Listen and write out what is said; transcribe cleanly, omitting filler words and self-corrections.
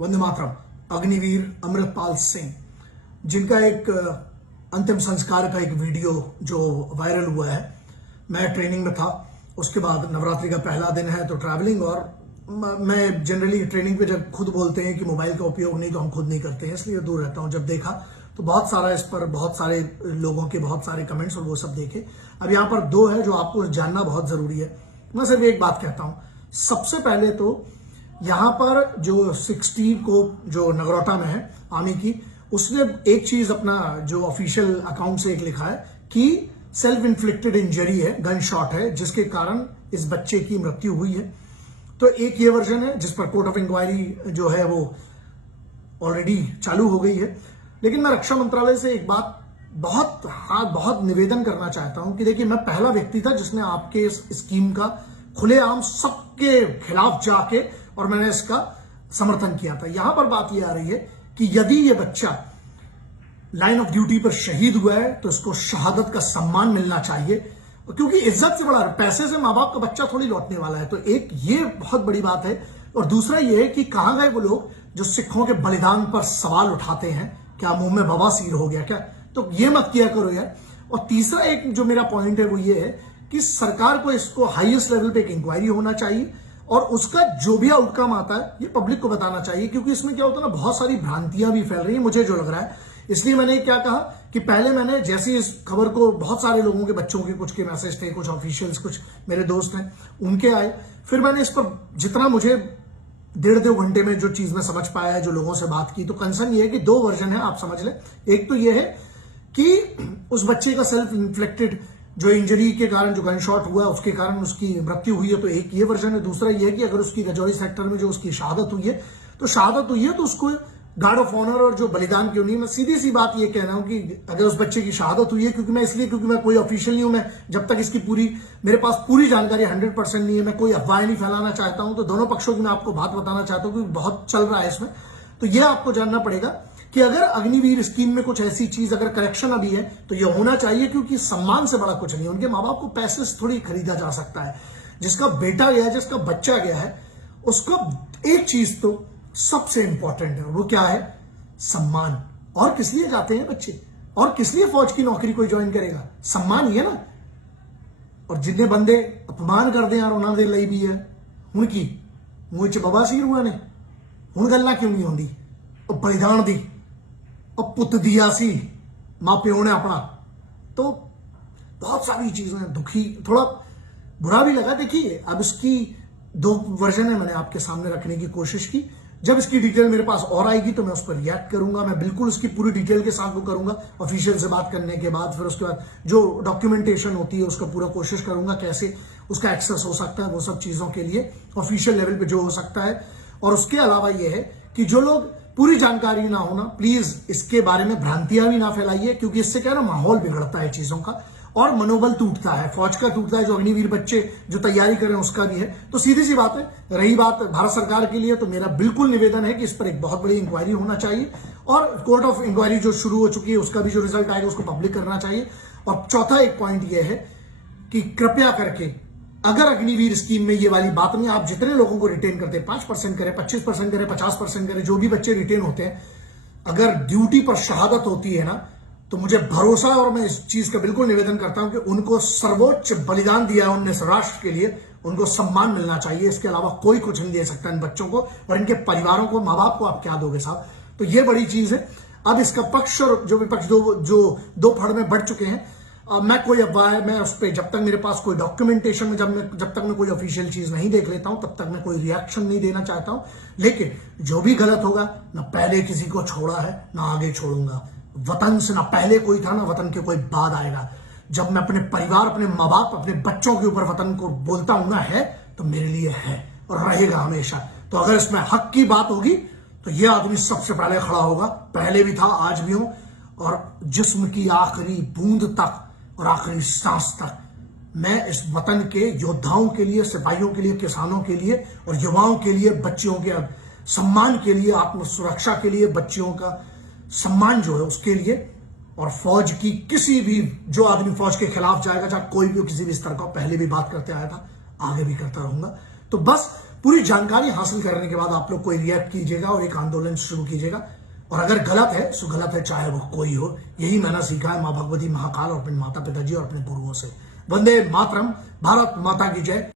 वंदे मातरम, अग्निवीर अमृतपाल सिंह, जिनका एक अंतिम संस्कार का एक वीडियो जो वायरल हुआ है। मैं ट्रेनिंग में था, उसके बाद नवरात्रि का पहला दिन है तो ट्रैवलिंग, और मैं जनरली ट्रेनिंग पे जब खुद बोलते हैं कि मोबाइल का उपयोग नहीं, तो हम खुद नहीं करते हैं, इसलिए दूर रहता हूं। जब देखा तो बहुत सारा इस पर बहुत सारे लोगों के बहुत सारे कमेंट्स और वो सब देखे। अब यहाँ पर दो है जो आपको जानना बहुत जरूरी है। मैं सिर्फ एक बात कहता हूं, सबसे पहले तो यहां पर जो 60 को जो नगरोटा में है आर्मी की, उसने एक चीज अपना जो ऑफिशियल अकाउंट से एक लिखा है कि सेल्फ इन्फ्लिक्टेड इंजरी है, गन शॉट है, जिसके कारण इस बच्चे की मृत्यु हुई है। तो एक ये वर्जन है जिस पर कोर्ट ऑफ इंक्वायरी जो है वो ऑलरेडी चालू हो गई है। लेकिन मैं रक्षा मंत्रालय से एक बात बहुत निवेदन करना चाहता हूं कि देखिए, मैं पहला व्यक्ति था जिसने आपके इस स्कीम का खुलेआम सबके खिलाफ जाके और मैंने इसका समर्थन किया था। यहां पर बात यह आ रही है कि यदि ये बच्चा लाइन ऑफ ड्यूटी पर शहीद हुआ है तो इसको शहादत का सम्मान मिलना चाहिए, क्योंकि इज्जत से बड़ा पैसे से मां बाप का बच्चा थोड़ी लौटने वाला है। तो एक ये बहुत बड़ी बात है। और दूसरा ये है कि कहां गए वो लोग जो सिखों के बलिदान पर सवाल उठाते हैं, क्या मुंह में बवासीर हो गया क्या? तो ये मत किया करो यार। और तीसरा एक जो मेरा पॉइंट है वो ये है कि सरकार को इसको हाईएस्ट लेवल पे एक इंक्वायरी होना चाहिए और उसका जो भी आउटकम आता है ये पब्लिक को बताना चाहिए, क्योंकि इसमें क्या होता है ना, बहुत सारी भ्रांतियां भी फैल रही है, मुझे जो लग रहा है। इसलिए मैंने क्या कहा कि पहले मैंने जैसे इस खबर को, बहुत सारे लोगों के बच्चों के कुछ के मैसेज थे, कुछ ऑफिशियल्स, कुछ मेरे दोस्त हैं उनके आए, फिर मैंने इस पर जितना मुझे 1.5-2 घंटे में जो चीज में समझ पाया है, जो लोगों से बात की, तो कंसर्न ये है कि 2 वर्जन है, आप समझ लें। एक तो ये है कि उस बच्चे का सेल्फ इन्फ्लिक्टेड जो इंजरी के कारण जो गन शॉट हुआ उसके कारण उसकी मृत्यु हुई है, तो एक ये वर्जन है। दूसरा ये है कि अगर उसकी रजौरी सेक्टर में जो उसकी शहादत हुई है तो उसको गार्ड ऑफ ऑनर और जो बलिदान क्यों नहीं। मैं सीधी सी बात ये कह रहा हूं कि अगर उस बच्चे की शहादत हुई है, क्योंकि मैं कोई ऑफिशियल नहीं हूं, मैं जब तक इसकी मेरे पास पूरी जानकारी 100% नहीं है, मैं कोई अफवाह नहीं फैलाना चाहता हूं, तो दोनों पक्षों की मैं आपको बात बताना चाहता हूं क्योंकि बहुत चल रहा है इसमें। तो यह आपको जानना पड़ेगा कि अगर अग्निवीर स्कीम में कुछ ऐसी चीज, अगर करेक्शन अभी है तो यह होना चाहिए, क्योंकि सम्मान से बड़ा कुछ नहीं है। उनके माँ बाप को पैसे से थोड़ी खरीदा जा सकता है। जिसका बेटा गया है, जिसका बच्चा गया है, उसका एक चीज तो सबसे इंपॉर्टेंट है, वो क्या है? सम्मान। और किस लिए जाते हैं बच्चे, और किस लिए फौज की नौकरी कोई ज्वाइन करेगा? सम्मान ही है ना। और जिन्हें बंदे अपमान कर दें यार, उन्होंने ਲਈ भी है उनकी मुंह च बवासीर हुआ ने हुण गल्लां क्यों नहीं होंदी? और बलिदान दी और पुत दिया सी मां प्यो ने अपना। तो बहुत सारी चीजें दुखी, थोड़ा बुरा भी लगा। देखिए, अब इसकी 2 वर्जन है, मैंने आपके सामने रखने की कोशिश की। जब इसकी डिटेल मेरे पास और आएगी तो मैं उस पर रिएक्ट करूंगा। मैं बिल्कुल उसकी पूरी डिटेल के साथ वो करूंगा ऑफिशियल से बात करने के बाद। फिर उसके बाद जो डॉक्यूमेंटेशन होती है उसका पूरा कोशिश करूंगा, कैसे उसका एक्सेस हो सकता है, वो सब चीजों के लिए ऑफिशियल लेवल पे जो हो सकता है। और उसके अलावा ये है कि जो लोग पूरी जानकारी ना होना, प्लीज इसके बारे में भ्रांतियां भी ना फैलाइए, क्योंकि इससे क्या है ना, माहौल बिगड़ता है चीजों का और मनोबल टूटता है, फौज का टूटता है, जो अग्निवीर बच्चे जो तैयारी कर रहे हैं उसका भी है। तो सीधी सी बात है, रही बात भारत सरकार के लिए, तो मेरा बिल्कुल निवेदन है कि इस पर एक बहुत बड़ी इंक्वायरी होना चाहिए और कोर्ट ऑफ इंक्वायरी जो शुरू हो चुकी है उसका भी जो रिजल्ट आएगा उसको पब्लिक करना चाहिए। और चौथा एक पॉइंट यह है कि कृपया करके, अगर अग्निवीर स्कीम में ये वाली बात नहीं, आप जितने लोगों को रिटेन करते हैं, 5% करें, 25% करें, 50% करें, जो भी बच्चे रिटेन होते हैं, अगर ड्यूटी पर शहादत होती है ना, तो मुझे भरोसा, और मैं इस चीज का बिल्कुल निवेदन करता हूं कि उनको सर्वोच्च बलिदान दिया है उनने राष्ट्र के लिए, उनको सम्मान मिलना चाहिए। इसके अलावा कोई कुछ नहीं दे सकता इन बच्चों को और इनके परिवारों को। माँ बाप को आप क्या दोगे साहब? तो ये बड़ी चीज है। अब इसका पक्ष और जो विपक्ष दो फड़ में बढ़ चुके हैं। मैं कोई अफवाह है, मैं उस पर जब तक मेरे पास कोई डॉक्यूमेंटेशन में जब तक मैं कोई ऑफिशियल चीज नहीं देख लेता हूं तब तक मैं कोई रिएक्शन नहीं देना चाहता हूं। लेकिन जो भी गलत होगा, ना पहले किसी को छोड़ा है ना आगे छोड़ूंगा। वतन से ना पहले कोई था ना वतन के कोई बाद आएगा। जब मैं अपने परिवार, अपने माँ बाप, अपने बच्चों के ऊपर वतन को बोलता हूं ना, है तो मेरे लिए है और रहेगा हमेशा। तो अगर इसमें हक की बात होगी तो यह आदमी सबसे पहले खड़ा होगा, पहले भी था, आज भी हूं, और जिस्म की आखिरी बूंद तक और आखिरी सांस तक मैं इस वतन के योद्धाओं के लिए, सिपाहियों के लिए, किसानों के लिए और युवाओं के लिए, बच्चियों के सम्मान के लिए, आत्म सुरक्षा के लिए, बच्चियों का सम्मान जो है उसके लिए, और फौज की किसी भी, जो आदमी फौज के खिलाफ जाएगा, चाहे कोई भी किसी भी स्तर का, पहले भी बात करते आया था, आगे भी करता रहूंगा। तो बस पूरी जानकारी हासिल करने के बाद आप लोग कोई रिएक्ट कीजिएगा और एक आंदोलन शुरू कीजिएगा। और अगर गलत है तो गलत है, चाहे वो कोई हो। यही मैंने सीखा है माँ भगवती महाकाल और अपने माता पिताजी और अपने गुरुओं से। वंदे मातरम। भारत माता की जय।